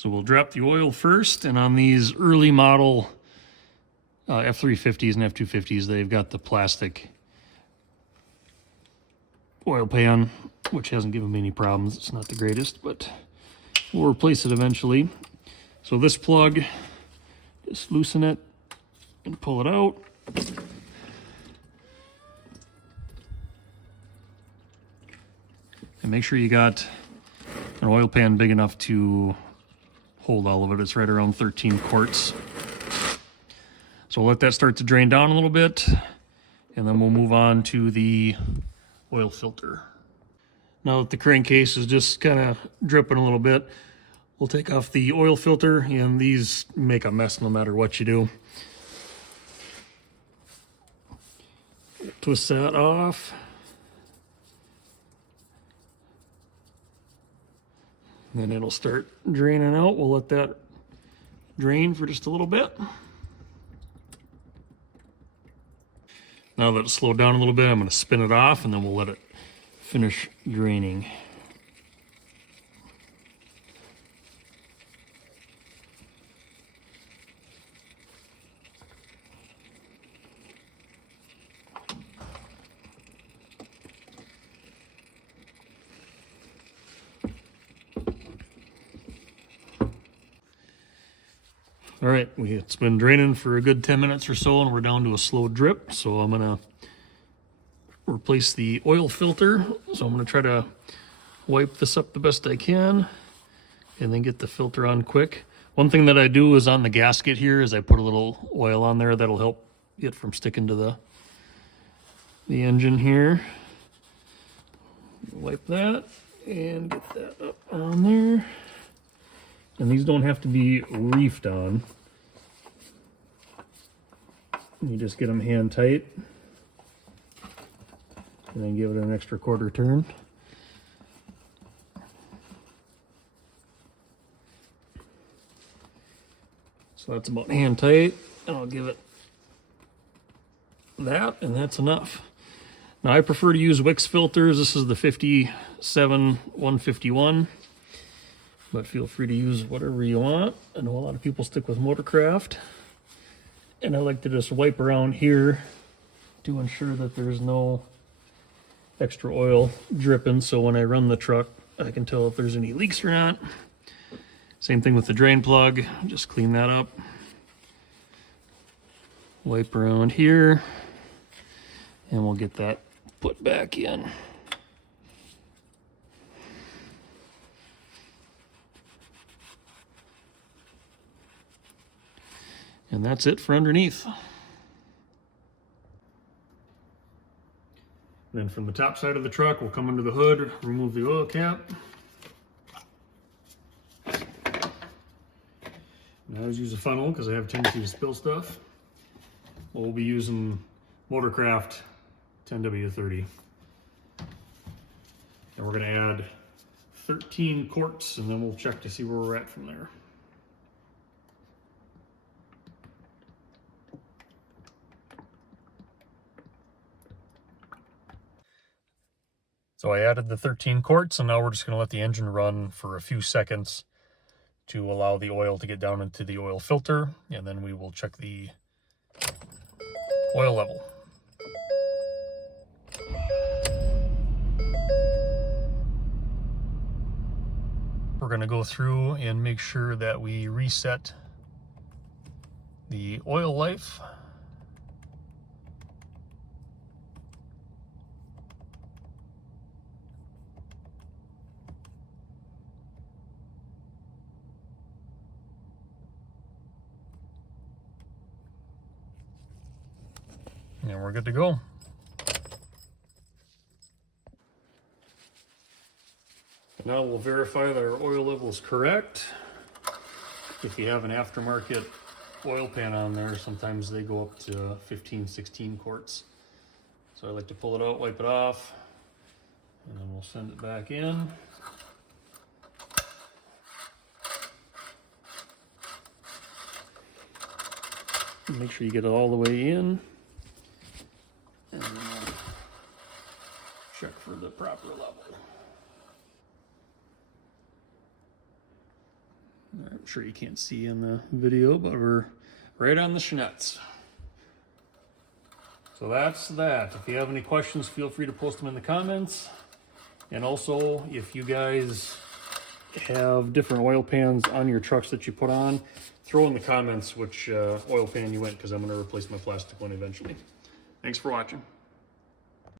So we'll drop the oil first, and on these early model F350s and F250s, they've got the plastic oil pan, which hasn't given me any problems. It's not the greatest, but we'll replace it eventually. So this plug, just loosen it and pull it out. And make sure you got an oil pan big enough to hold all of it. It's right around 13 quarts. So we'll let that start to drain down a little bit, and then we'll move on to the oil filter. Now that the crankcase is just kind of dripping a little bit, we'll take off the oil filter, and these make a mess no matter what you do. Twist that off. Then it'll start draining out. We'll let that drain for just a little bit. Now that it's slowed down a little bit, I'm going to spin it off, and then we'll let it finish draining. All right, it's been draining for a good 10 minutes or so, and we're down to a slow drip. So I'm gonna replace the oil filter. So I'm gonna try to wipe this up the best I can and then get the filter on quick. One thing that I do is on the gasket here is I put a little oil on there that'll help it from sticking to the engine here. Wipe that and get that up on there. And these don't have to be reefed on. You just get them hand tight and then give it an extra quarter turn. So that's about hand tight, and I'll give it that, and that's enough. Now I prefer to use Wix filters. This is the 57151. But feel free to use whatever you want. I know a lot of people stick with Motorcraft. And I like to just wipe around here to ensure that there's no extra oil dripping. So when I run the truck, I can tell if there's any leaks or not. Same thing with the drain plug. Just clean that up. Wipe around here. And we'll get that put back in. And that's it for underneath. Then from the top side of the truck, we'll come under the hood, remove the oil cap. And I always use a funnel because I have a tendency to spill stuff. We'll be using Motorcraft 10W30. And we're going to add 13 quarts, and then we'll check to see where we're at from there. So I added the 13 quarts, and now we're just going to let the engine run for a few seconds to allow the oil to get down into the oil filter, and then we will check the oil level. We're going to go through and make sure that we reset the oil life. And we're good to go. Now we'll verify that our oil level is correct. If you have an aftermarket oil pan on there, sometimes they go up to 15, 16 quarts. So I like to pull it out, wipe it off, and then we'll send it back in. Make sure you get it all the way in. And check for the proper level. I'm sure you can't see in the video, but we're right on the schnuts. So that's that. If you have any questions, feel free to post them in the comments. And also, if you guys have different oil pans on your trucks that you put on, throw in the comments which oil pan you went, because I'm going to replace my plastic one eventually. Thanks for watching.